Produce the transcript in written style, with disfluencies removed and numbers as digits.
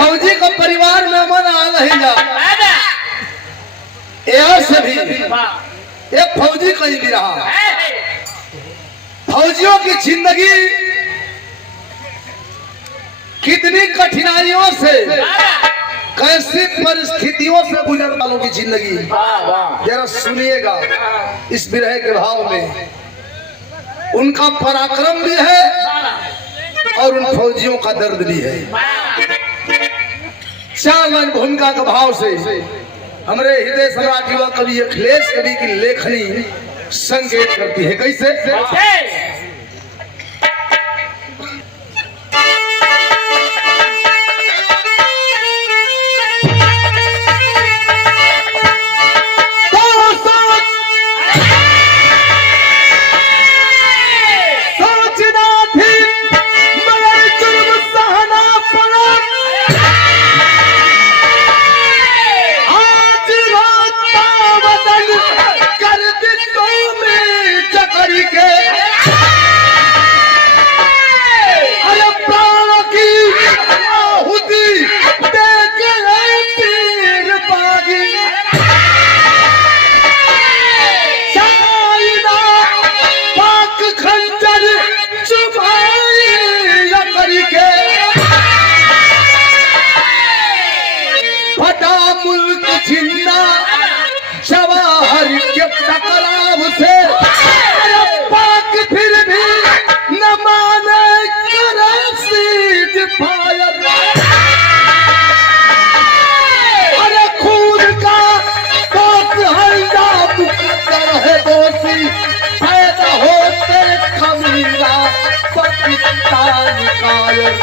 फौजी का परिवार में मन आ नहीं जा से भी एक फौजी कहीं भी रहा। फौजियों की जिंदगी कितनी कठिनाइयों से, कैसी परिस्थितियों से गुजर वालों की जिंदगी जरा सुनिएगा इस विरह के भाव में। उनका पराक्रम भी है और उन फौजियों का दर्द भी है। चार लाइन भूमिका के भाव से हमारे हृदय सम्राट युवा कवि अखिलेश कवि की लेखनी संकेत करती है। कैसे? टकराव से पाक फिर भी न माने सीज फायर। अरे खून का पाक हंजाब है दोषी पैदा होते खमीरा पाकिस्तान कायर।